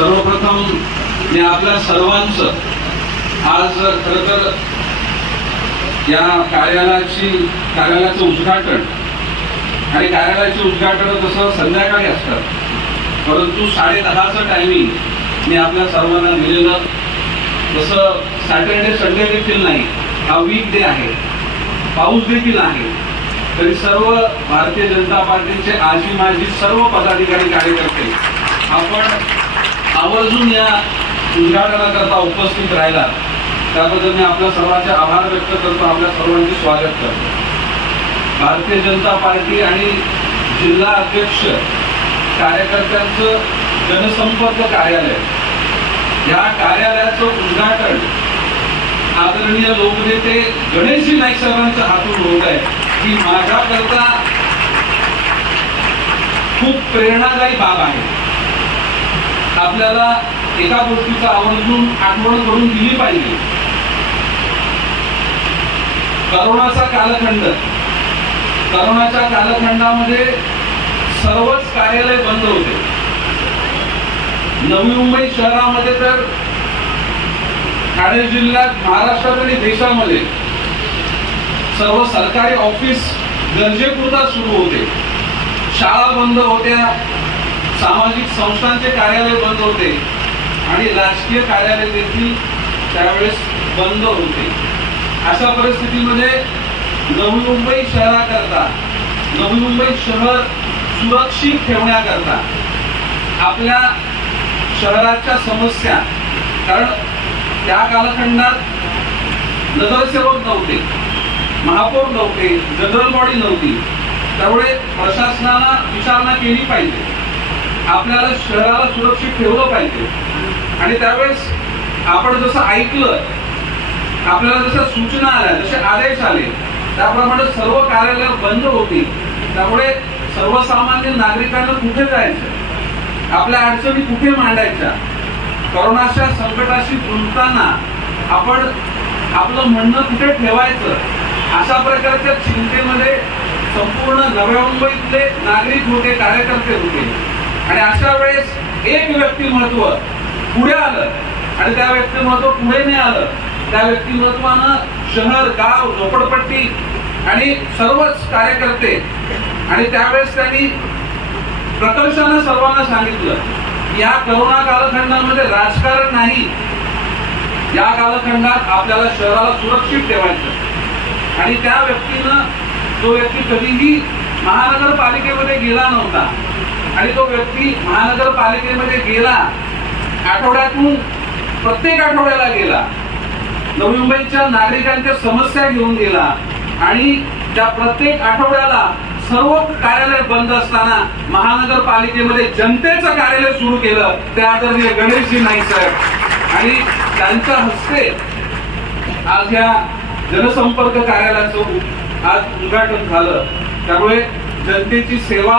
सर्वप्रथम मी आपल्या सर्वांचं आज खरं तर या कार्यालयाची कार्यालयाचं उद्घाटन आणि कार्यालयाचे उद्घाटन तसं संध्याकाळी असतात परंतु साडे दहाचं टायमिंग मी आपल्या सर्वांना दिलेलं. जसं सॅटर्डे संडे देखील नाही हा वीक डे आहे. पाऊस देखील आहे. तरी सर्व भारतीय जनता पार्टीचे आजी माजी सर्व पदाधिकारी कार्यकर्ते आपण आवर्जून या उद्घाटनाकरता उपस्थित राहिला. त्याबद्दल मी आपल्या सर्वांचे आभार व्यक्त करतो. आपल्या सर्वांचे स्वागत करतो. भारतीय जनता पार्टी आणि जिल्हा अध्यक्ष कार्यकर्त्यांचं जनसंपर्क कार्यालय. या कार्यालयाचं उद्घाटन आदरणीय लोकनेते गणेशजी नाईक साहेबांच्या हातून होत आहे. ही माझ्याकरता खूप प्रेरणादायी बाब आहे. आपल्याला एका गोष्टीचं आवर्जून आठवण करून दिली पाहिजे. करोनाचा कालखंड. करोनाच्या कालखंडामध्ये सर्वच कार्यालय बंद होते. नवी मुंबई शहरामध्ये तर ठाणे जिल्ह्यात महाराष्ट्रात आणि देशामध्ये सर्व सरकारी ऑफिस गरजेपुरता सुरू होते. शाळा बंद होत्या. सामाजिक संस्थांचे कार्यालय बंद होते. आणि राजकीय कार्यालय देखील त्यावेळेस बंद होते. अशा परिस्थितीमध्ये नवी मुंबई शहराकरता नवी मुंबई शहर सुरक्षित ठेवण्याकरता आपल्या शहराच्या समस्या कारण त्या कालखंडात नगरसेवक नव्हते महापौर नव्हते जनरल बॉडी नव्हती त्यामुळे प्रशासनाला विचारणा केली पाहिजे. आपल्याला शहराला सुरक्षित ठेवलं पाहिजे. आणि त्यावेळेस आपण जसं ऐकलं आपल्याला जसं सूचना आल्या जसे आदेश आले त्याप्रमाणे सर्व कार्यालय बंद होती त्यामुळे सर्वसामान्य नागरिकांना कुठे जायचं? आपल्या अडचणी कुठे मांडायच्या? करोनाच्या संकटाशी झुंजताना आपण आपलं म्हणणं कुठे ठेवायचं? अशा प्रकारच्या चिंतेमध्ये संपूर्ण नव्या मुंबईतले नागरिक होते कार्यकर्ते होते. आणि अशा वेळेस एक व्यक्तिमत्व पुढे आलं आणि त्या व्यक्तिमत्व पुढे नाही आलं त्या व्यक्तिमत्वानं शहर गाव झोपडपट्टी आणि सर्वच कार्यकर्ते आणि त्यावेळेस त्यांनी प्रकर्षानं सर्वांना सांगितलं या करोना कालखंडामध्ये राजकारण नाही. या कालखंडात आपल्याला शहराला सुरक्षित ठेवायचं. आणि त्या व्यक्तीनं तो व्यक्ती कधीही महानगरपालिकेमध्ये गेला नव्हता. आणि तो व्यक्ती महानगरपालिकेमध्ये गेला आठवड्यातून प्रत्येक आठवड्याला गेला. नवी मुंबईच्या नागरिकांच्या समस्या घेऊन गेला आणि त्या प्रत्येक आठवड्याला सर्व कार्यालय बंद असताना महानगरपालिकेमध्ये जनतेचं कार्यालय सुरू केलं. ते आदरणीय गणेशजी नाईक साहेब. आणि त्यांच्या हस्ते आज या जनसंपर्क कार्यालयाचं आज उद्घाटन झालं. त्यामुळे जनतेची सेवा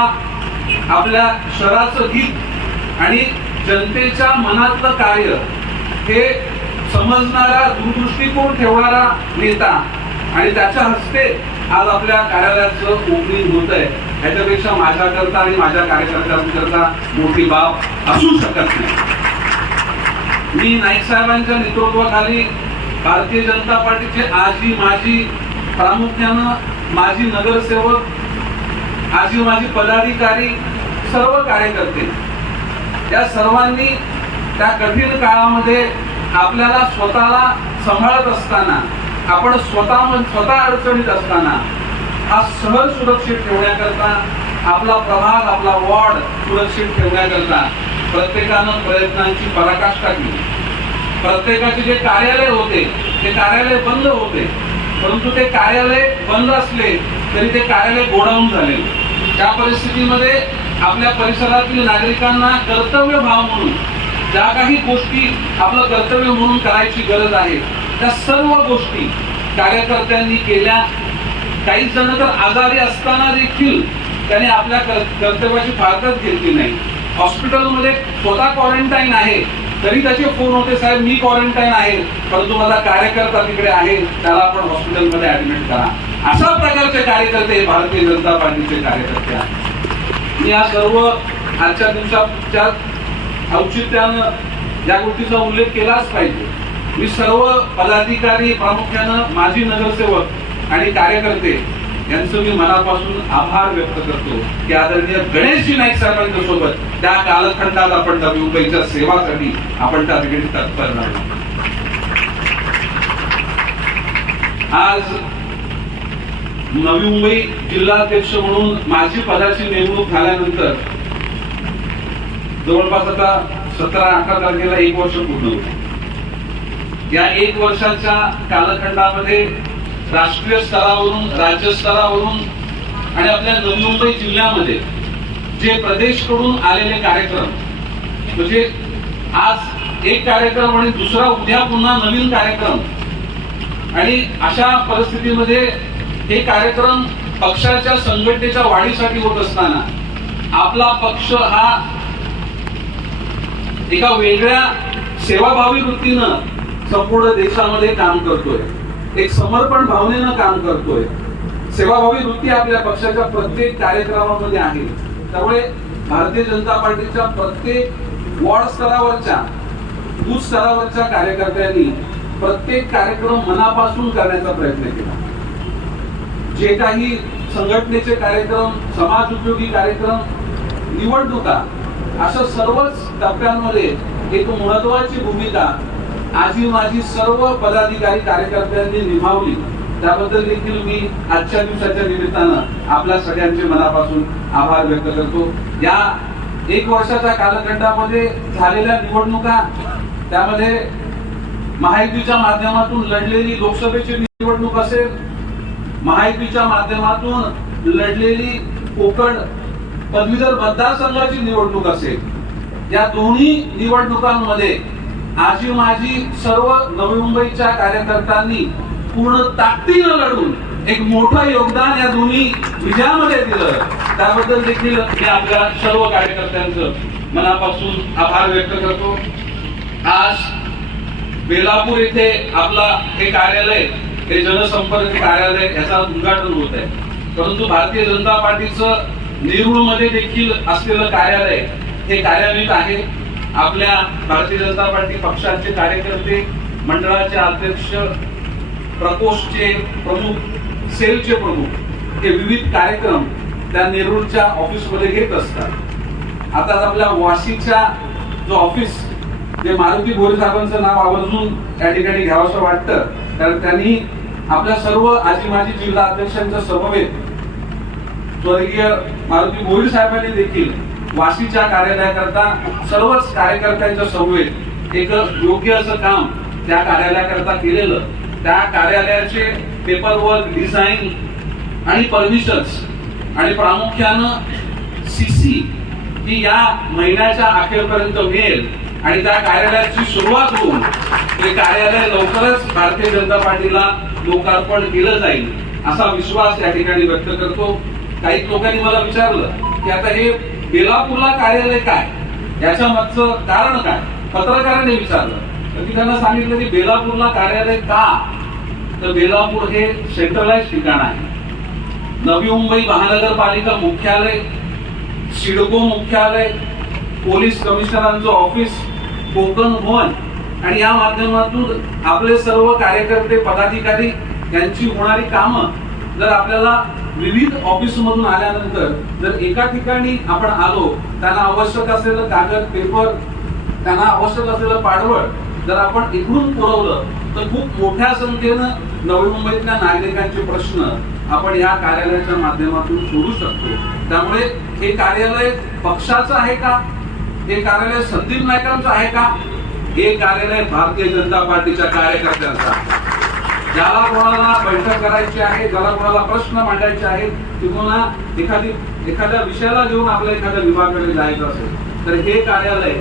आपल्या शहराचं हित आणि जनतेच्या मनातलं कार्य हे समजणारा दूरदृष्टिकोन ठेवणारा नेता आणि त्याच्या हस्ते आज आपल्या कार्यालयाचं ओपनिंग होत आहे ह्याच्यापेक्षा माझ्याकरता आणि माझ्या कार्यकर्त्यांकरता मोठी बाब असू शकत नाही. मी नाईक साहेबांच्या नेतृत्वाखाली भारतीय जनता पार्टीचे आजी माजी प्रामुख्यानं माजी नगरसेवक आजी माझी पदाधिकारी सर्व कार्यकर्ते. या सर्वांनी त्या कठीण काळामध्ये आपल्याला स्वतःला सांभाळत असताना आपण स्वतः स्वतः अडचणीत असताना हा सहज सुरक्षित ठेवण्याकरता आपला प्रभाग आपला वॉर्ड सुरक्षित ठेवण्याकरता प्रत्येकानं प्रयत्नांची पराकाष्ठा केली. प्रत्येकाचे जे कार्यालय होते ते कार्यालय बंद होते. परंतु ते कार्यालय बंद असले तरी ते कार्यालय गोडाऊन झाले त्या परिस्थितीमध्ये आपल्या परिसरातील नागरिकांना कर्तव्य भाव म्हणून ज्या काही गोष्टी आपलं कर्तव्य म्हणून करायची गरज आहे त्या सर्व गोष्टी कार्यकर्त्यांनी केल्या. काही जण तर आजारी असताना देखील त्याने आपल्या कर्तव्याची फारकत घेतली नाही. हॉस्पिटलमध्ये स्वतः क्वारंटाईन आहे तरी त्याचे फोन होते साहेब मी क्वारंटाईन आहे परंतु माझा कार्यकर्ता तिकडे आहे त्याला आपण हॉस्पिटलमध्ये ऍडमिट करा. अशा प्रकारचे कार्यकर्ते भारतीय जनता पार्टीचे कार्यकर्ते आहेत. या सर्व आजच्या दिवसाच्या औचित्यानं या गोष्टीचा उल्लेख केलाच पाहिजे. मी सर्व पदाधिकारी प्रामुख्यानं माजी नगरसेवक आणि कार्यकर्ते यांचं मी मनापासून आभार व्यक्त करतो की आदरणीय गणेशजी नाईक साहेबांच्या सोबत त्या कालखंडात आपण त्या मुंबईच्या सेवासाठी आपण त्या ठिकाणी तत्पर राहतो आज नवी मुंबई जिल्हाध्यक्ष म्हणून माझी पदाची नेमणूक झाल्यानंतर जवळपास आता सतरा अठरा तारखेला एक वर्ष पूर्ण होते या एक वर्षाच्या कालखंडामध्ये राष्ट्रीय स्तरावरून राज्य स्तरावरून आणि आपल्या नवी मुंबई जिल्ह्यामध्ये जे प्रदेशकडून आलेले कार्यक्रम म्हणजे आज एक कार्यक्रम आणि दुसरा उद्या पुन्हा नवीन कार्यक्रम आणि अशा परिस्थितीमध्ये हे कार्यक्रम पक्षाच्या संघटनेच्या वाढीसाठी होत असताना आपला पक्ष हा एका वेगळ्या सेवाभावी वृत्तीनं संपूर्ण देशामध्ये काम करतोय. एक समर्पण भावनेनं काम करतोय. सेवाभावी वृत्ती आपल्या पक्षाच्या प्रत्येक कार्यक्रमामध्ये आहे. त्यामुळे भारतीय जनता पार्टीच्या प्रत्येक वॉर्ड स्तरावरच्या बूथ स्तरावरच्या कार्यकर्त्यांनी प्रत्येक कार्यक्रम मनापासून करण्याचा प्रयत्न केला. जे काही संघटनेचे कार्यक्रम समाज उपयोगी कार्यक्रम निवडणुका अशा सर्वच टप्प्यांमध्ये एक महत्वाची भूमिका आजी माझी सर्व पदाधिकारी कार्यकर्त्यांनी निभावली. त्याबद्दल देखील मी आजच्या दिवसाच्या निमित्तानं आपल्या सगळ्यांचे मनापासून आभार व्यक्त करतो. या एक वर्षाच्या कालखंडामध्ये झालेल्या निवडणुका त्यामध्ये महायुतीच्या माध्यमातून लढलेली लोकसभेची निवडणूक असेल महायुतीच्या माध्यमातून लढलेली कोकण पदवीधर मतदारसंघाची निवडणूक असेल. या दोन्ही निवडणुकांमध्ये आजी माझी सर्व नवी मुंबईच्या कार्यकर्त्यांनी पूर्ण ताकदीनं लढून एक मोठं योगदान या दोन्ही विजयामध्ये दिलं. त्याबद्दल देखील मी आपल्या सर्व कार्यकर्त्यांचं मनापासून आभार व्यक्त करतो. आज बेलापूर येथे आपला हे कार्यालय हे जनसंपर्क कार्यालय याचा उद्घाटन होत आहे. परंतु भारतीय जनता पार्टीचं नेरूळमध्ये देखील असलेलं कार्यालय हे कार्यान्वित आहे. आपल्या भारतीय जनता पार्टी पक्षाचे कार्यकर्ते मंडळाचे अध्यक्ष प्रकोष्ठचे प्रमुख सेलचे प्रमुख हे विविध कार्यक्रम त्या नेरूळच्या ऑफिसमध्ये घेत असतात. आता आपल्या वाशीच्या जो ऑफिस जे मारुती भोरे साहेबांचं नाव आवर्जून त्या ठिकाणी घ्यावंसं वाटतं कारण त्यांनी आपल्या सर्व आजी माजी जिल्हा अध्यक्षांच्या समवेत स्वर्गीय मारुती मोरी साहेबांनी देखील वाशीच्या कार्यालयाकरता सर्वच कार्यकर्त्यांच्या समवेत एक योग्य असं काम त्या कार्यालयाकरता केलेलं. त्या कार्यालयाचे पेपर वर्क डिझाईन आणि परमिशन्स आणि प्रामुख्यानं सीसी ही या महिन्याच्या अखेरपर्यंत मिळेल. आणि त्या कार्यालयाची सुरुवात होऊन ते कार्यालय लवकरच भारतीय जनता पार्टीला लोकार्पण केलं जाईल असा विश्वास या ठिकाणी व्यक्त करतो. काही लोकांनी मला विचारलं की आता हे बेलापूरला कार्यालय काय? याच्या मागचं कारण काय? पत्रकारांनी विचारलं. तर मी त्यांना सांगितलं की बेलापूरला कार्यालय का? तर बेलापूर हे सेंट्रलाइज ठिकाण आहे. नवी मुंबई महानगरपालिका मुख्यालय सिडको मुख्यालय पोलीस कमिशनरांचं ऑफिस कोकण भवन. आणि या माध्यमातून आपले सर्व कार्यकर्ते पदाधिकारी यांची होणारी कामं जर आपल्याला विविध ऑफिस मधून आल्यानंतर जर एका ठिकाणी आपण आलो त्यांना आवश्यक असलेलं कागद पेपर त्यांना आवश्यक असलेलं पाठवळ जर आपण इकडून पुरवलं तर खूप मोठ्या संख्येनं नवी मुंबईतल्या नागरिकांचे प्रश्न आपण या कार्यालयाच्या माध्यमातून सोडू शकतो. त्यामुळे हे कार्यालय पक्षाचं आहे का? हे कार्यालय संदीप नायकांचं आहे का? हे कार्यालय भारतीय जनता पार्टीच्या कार्यकर्त्यांचा ज्याला कोणाला बैठक करायची आहे ज्याला कोणाला प्रश्न मांडायचे आहेत किंवा एखादी एखाद्या विषयाला घेऊन आपल्या एखाद्या विभागाकडे जायचं असेल तर हे कार्यालय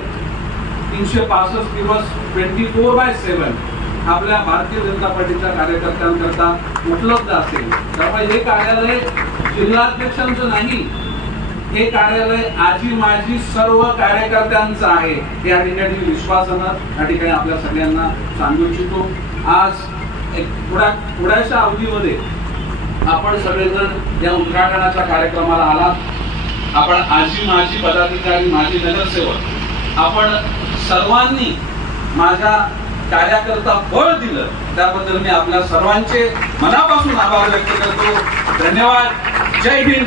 तीनशे पासष्ट दिवस ट्वेंटी फोर बाय सेवन आपल्या भारतीय जनता पार्टीच्या कार्यकर्त्यांकरता उपलब्ध असेल. त्यामुळे हे कार्यालय जिल्हाध्यक्षांचं नाही हे कार्यालय आजी माझी सर्व कार्यकर्त्यांचं आहे. हे या ठिकाणी विश्वासानं या ठिकाणी आपल्या सगळ्यांना सांगू इच्छितो. आज एक थोड्या थोड्याशा अवधीमध्ये आपण सगळेजण या उद्घाटनाच्या कार्यक्रमाला आलात. आपण आजी माजी पदाधिकारी माजी नगरसेवक आपण सर्वांनी माझ्या कार्याकरता बळ दिलं. त्याबद्दल मी आपल्या सर्वांचे मनापासून आभार व्यक्त करतो. धन्यवाद. जय हिंद.